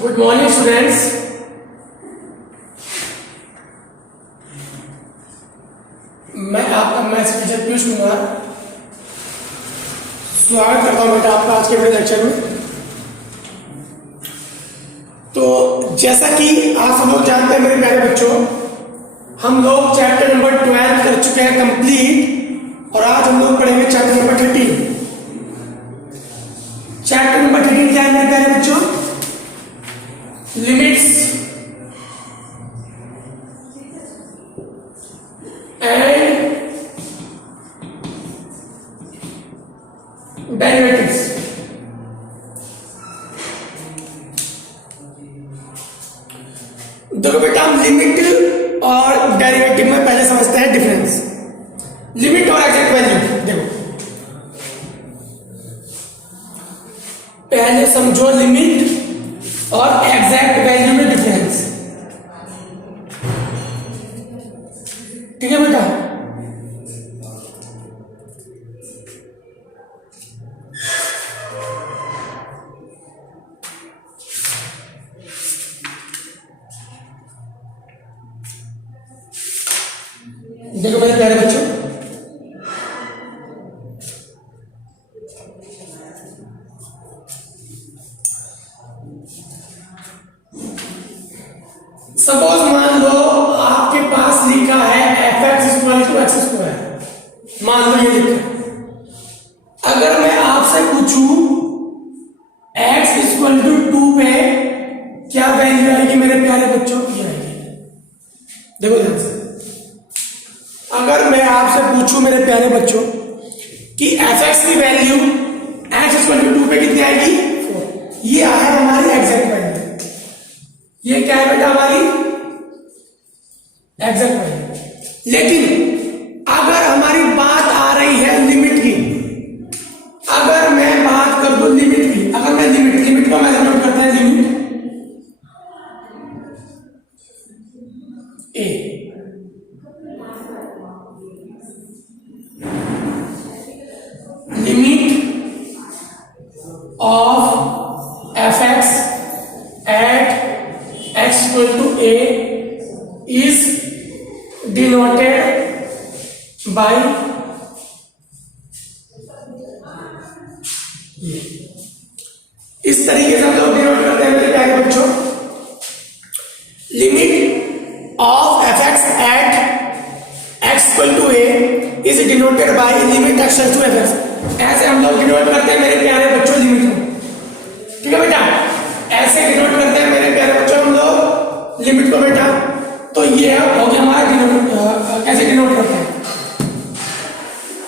Good morning students. मैं आपका maths teacher Piyush Kumar स्वागत करता हूं बेटा आपका आज के वीडियो लेक्चर में। तो जैसा कि आप सब लोग जानते हैं मेरे प्यारे बच्चों, हम लोग चैप्टर नंबर 12 कर चुके हैं कंप्लीट और आज हम लोग पढ़ेंगे चैप्टर नंबर 13। चैप्टर नंबर 13 क्या है मेरे प्यारे बच्चों? Limits and derivatives. देखो बेटा, हम लिमिट और डेरिवेटिव में पहले समझते हैं डिफरेंस। लिमिट और एग्जैक्ट वैल्यू, देखो पहले समझो लिमिट और एग्जैक्ट वैल्यू में डिफरेंस। ठीक है बेटा? देखो मेरे प्यारे बच्चों, सपोज मान लो आपके पास लिखा है fx equal to x square, मान लो ये लिखा है। अगर मैं आपसे पूछूं x इक्वल टू 2 पे क्या वैल्यू आएगी मेरे प्यारे बच्चों? ये आएगी। देखो ध्यान से, अगर मैं आपसे पूछूं मेरे प्यारे बच्चों कि fx की वैल्यू x इक्वल टू 2 पे कितनी आएगी? 4। ये है हमारी एग्जैक्ट वैल्यू। ये क्या है बेटा? हमारी एग्जैक्ट वैल्यू। लेकिन अगर हमारी बात आ रही है लिमिट की, अगर मैं बात कर दूं लिमिट की, अगर मैं लिमिट को मेजरमेंट करते हैं limit a, limit of f x at x equal to a is denoted by इस तरीके से हम लोग डिनोट करते हैं मेरे प्यारे बच्चों। Limit of f x at x equal to a is denoted by limit x to f x. ऐसे हम लोग डिनोट करते हैं मेरे प्यारे बच्चों लिमिट को। ठीक है बेटा? ऐसे डिनोट करते हैं मेरे प्यारे बच्चों हम लोग लिमिट को बेटा। तो ये हो गया हमारा डिनोट, कैसे डिनोट करते हैं।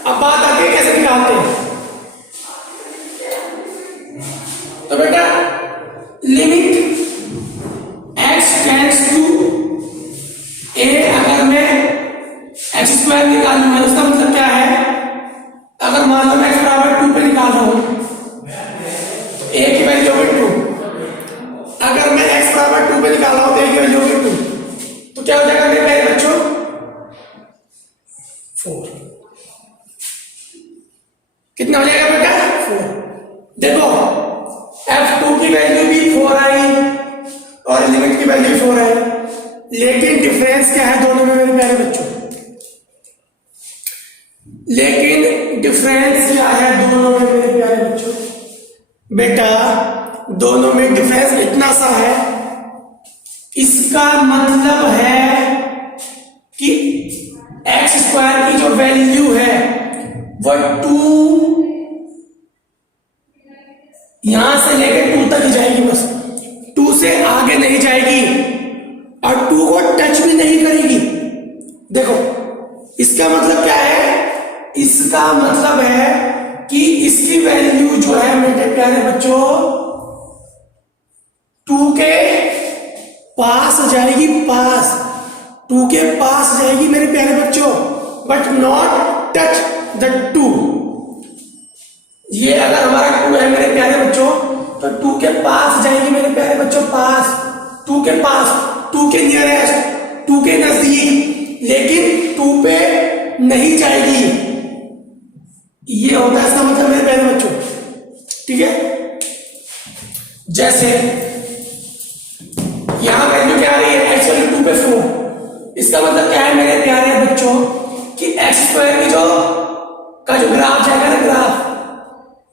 अब बात आती है कैसे निकालते हैं। तो बेटा limit x tends to a, अगर मैं एक्स स्क्वायर निकालूंगा उसका मतलब क्या है? अगर मान लो मैं x बराबर 2 पे निकाल रहा हूं, a की वैल्यू होगी 2। अगर मैं x बराबर 2 पे निकाल रहा हूं तो a की वैल्यू होगी 2, तो क्या हो जाएगा मेरे प्यारे बच्चों? 4। कितना हो जाएगा बेटा? 4। देखो f2 की वैल्यू भी 4 आई और लिमिट की वैल्यू 4 आई, लेकिन डिफरेंस क्या है दोनों में मेरे प्यारे बच्चों? लेकिन डिफरेंस क्या है दोनों में मेरे प्यारे बच्चों? बेटा दोनों में डिफरेंस इतना सा है, इसका मतलब है कि एक्स स्क्वायर की जो वैल्यू है वो 2 यहां से लेकर 2 तक ही जाएगी, बस 2 से आगे नहीं जाएगी और 2 को टच भी नहीं करेगी। देखो इसका मतलब क्या है? इसका मतलब है कि इसकी वैल्यू जो है मेरे प्यारे बच्चों 2 के पास जाएगी, पास 2 के पास जाएगी मेरे प्यारे बच्चों, बट नॉट टच द 2। ये अगर हमारा 2 है मेरे प्यारे बच्चों तो 2 के पास जाएगी मेरे प्यारे बच्चों, पास 2 के पास, 2 के नियरेस्ट, 2 के नजदीक, लेकिन 2 पे नहीं जाएगी। ये होता है इसका मतलब मेरे प्यारे बच्चों। ठीक है? जैसे पे 4। इसका मतलब क्या है मेरे प्यारे बच्चों कि एक्स स्क्वायर की जो ग्राफ जाएगा ना, ग्राफ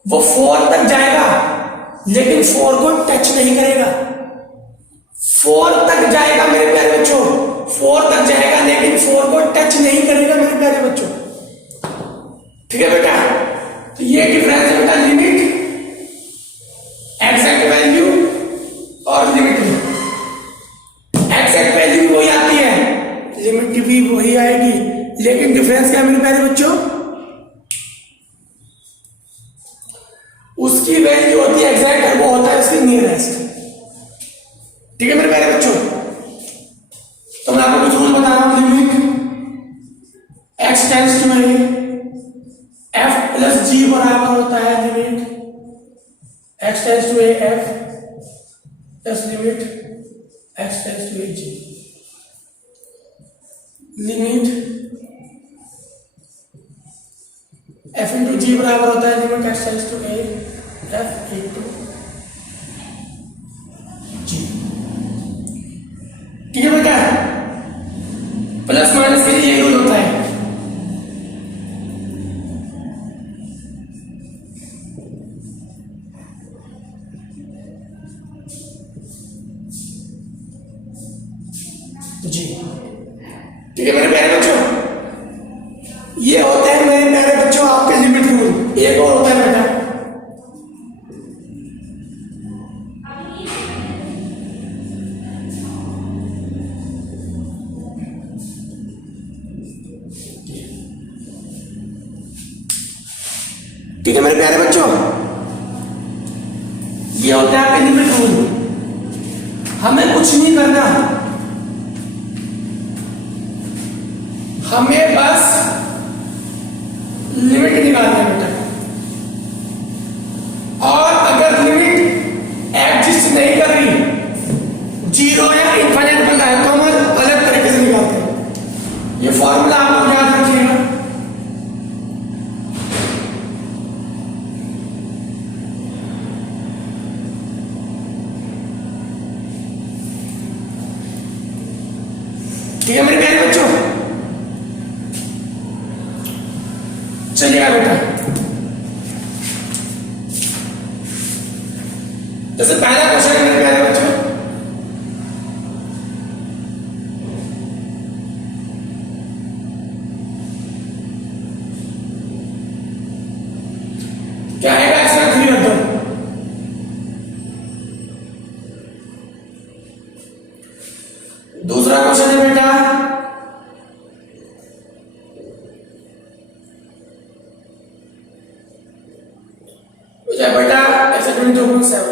वो 4 तक जाएगा लेकिन 4 को टच नहीं करेगा। 4 तक जाएगा मेरे प्यारे बच्चों, 4 तक जाएगा लेकिन 4 को टच नहीं करेगा मेरे प्यारे बच्चों। ठीक है बेटा, तो ये डिफरेंस है बेटा लिमिट, एग्जैक्ट वैल्यू और लिमिट में। एग्जैक्ट वैल्यू वही आती है, लिमिट भी वही आएगी, लेकिन डिफरेंस क्या है मेरे प्यारे बच्चों, उसकी वैल्यू होती है एग्जैक्ट और वो होता है उसकी नियरेस्ट। ठीक है मेरे प्यारे बच्चों, तो मैं आपको कुछ रूल बता रहा हूं। Limit x tends to a, f plus g बराबर होता है limit x tends to a f plus limit x tends to a g. Limit f into g बराबर होता है limit x tends to a f into g. ठीक है बेटा, plus minus के लिए यही रूल होता है। जी ठीक है मेरे प्यारे बच्चों, ये होते हैं मेरे प्यारे बच्चों आपके लिमिट रूल। एक और होता है बेटा ठीक है मेरे प्यारे बच्चों, ये होता है आपके लिमिट रूल। हमें कुछ नहीं करना, हमें बस लिमिट निकालना है बेटा। और अगर लिमिट एग्जिस्ट नहीं कर रही, 0 या इनफाइनाइट बन रहा है, तो हम अलग तरीके से निकालते हैं। ये फॉर्मूला आप लोग याद रखिएगा। ठीक है मेरे प्यारे बच्चों, चलिएगा बेटा। जैसे पहला क्वेश्चन है मेरे प्यारे बच्चों, क्या है एक्स का 3 रख दो। दूसरा क्वेश्चन है बेटा बेटा ऐसे 22.7।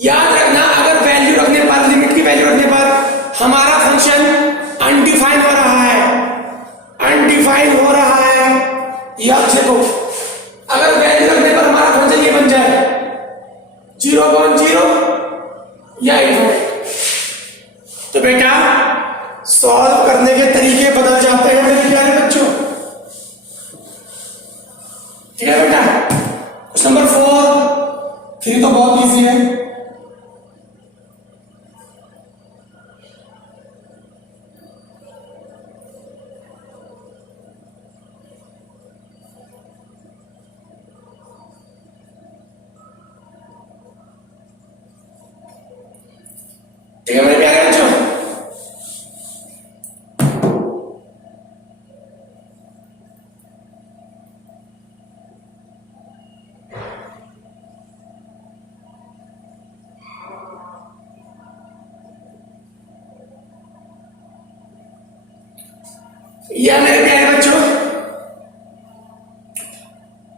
याद रखना, अगर वैल्यू रखने पर, लिमिट की वैल्यू रखने पर हमारा फंक्शन अनडिफाइन हो रहा है, अनडिफाइन हो रहा है, याद देखो, अगर वैल्यू रखने पर हमारा फंक्शन ये बन जाए 0.0 या इनफाइनाइट, तो बेटा सॉल्व करने के तरीके बदल जाते हैं मेरे प्यारे बच्चों। ठीक है बेटा, क्वेश्चन नंबर 4 3 तो बहुत इजी है। ठीक है मेरे प्यारे बच्चों, या मेरे प्यारे बच्चों,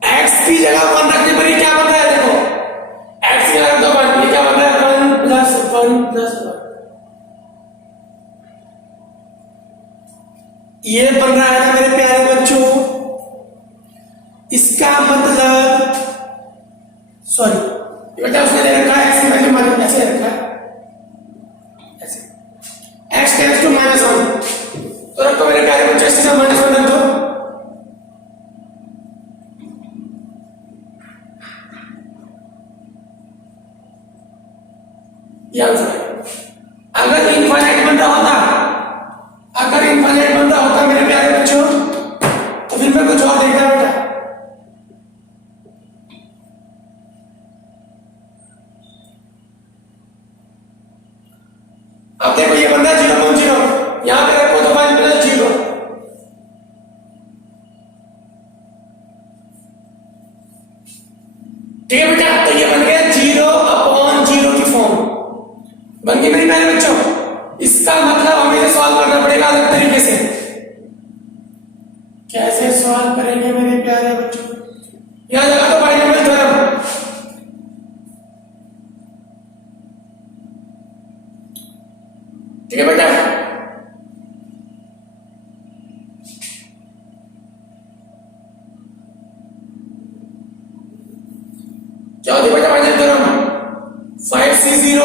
x की जगह 1 रखने पर ये क्या बन रहा है, देखो x की जगह तो 1, ये क्या बन रहा है 1 प्लस 1 प्लस 1, ये बन रहा है ना मेरे प्यारे बच्चों। इसका मतलब सॉरी बेटा उसने ले रखा है x की वैल्यू माइनस, ऐसे रखा है ऐसे, x टेंड्स टू -1, तो रखो मेरे प्यारे बच्चों इसके साथ -1 रख दो। ये आंसर है। प्यारे बच्चों, याद लगा दो बाइनोमियल थ्योरम। ठीक है बेटा, क्या होती है बेटा बाइनोमियल थ्योरम? 5C0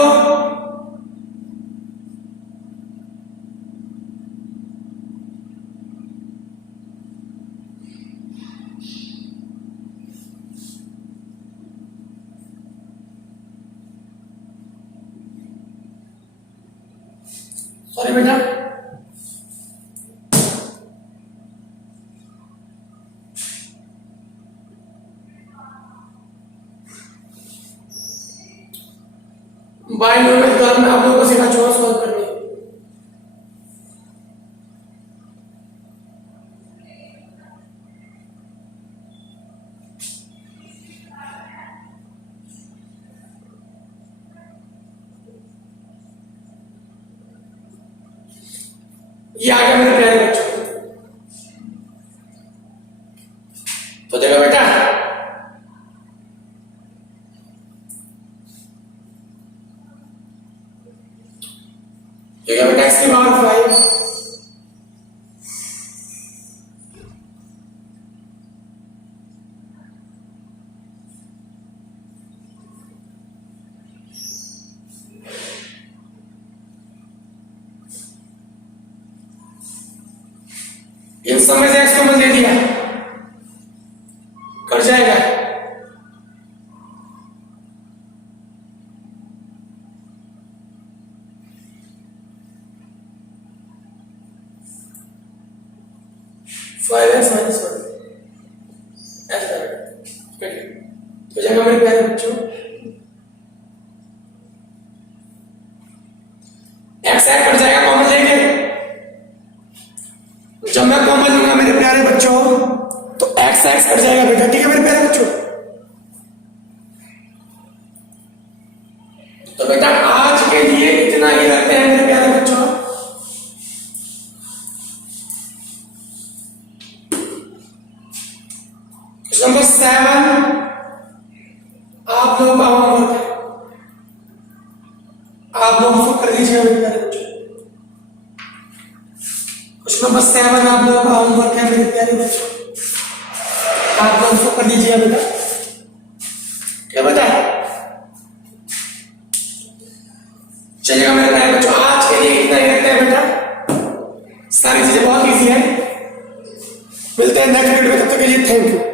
सॉरी बेटा, बाइनोमियल थ्योरम में आप लोगों को सिखा चुका सॉल्व करनी। ये आ गया मेरे प्यारे बच्चों। तो देखो बेटा, ये क्या बेटा, x की पावर 5 इस समय से x कॉमन दे दिया, कट जाएगा। फाइव एक्स माइनस 1 तो जाएगा मेरे प्यारे बच्चों, एक्स कट जाएगा कॉमन लेके। जब मैं कॉमन लूंगा मेरे प्यारे बच्चों तो एक्स एक्स कट जाएगा बेटा। ठीक है मेरे प्यारे बच्चों, तो बेटा आज के लिए इतना ही रखते हैं मेरे प्यारे बच्चों। क्वेश्चन नंबर 7 आप लोगों का होमवर्क है, आप लोग उसको कर दीजिएगा मेरे प्यारे बच्चों। क्वेश्चन नंबर 7 आप लोगों का होमवर्क है मेरे प्यारे बच्चों, आप लोग उसको कर दीजिएगा बेटा। क्या बेटा, चलिएगा मेरे प्यारे बच्चों, आज के लिए इतना ही रखते हैं बेटा। सारी चीजें बहुत इजी है। मिलते हैं नेक्स्ट वीडियो में, तब तक के लिए थैंक यू।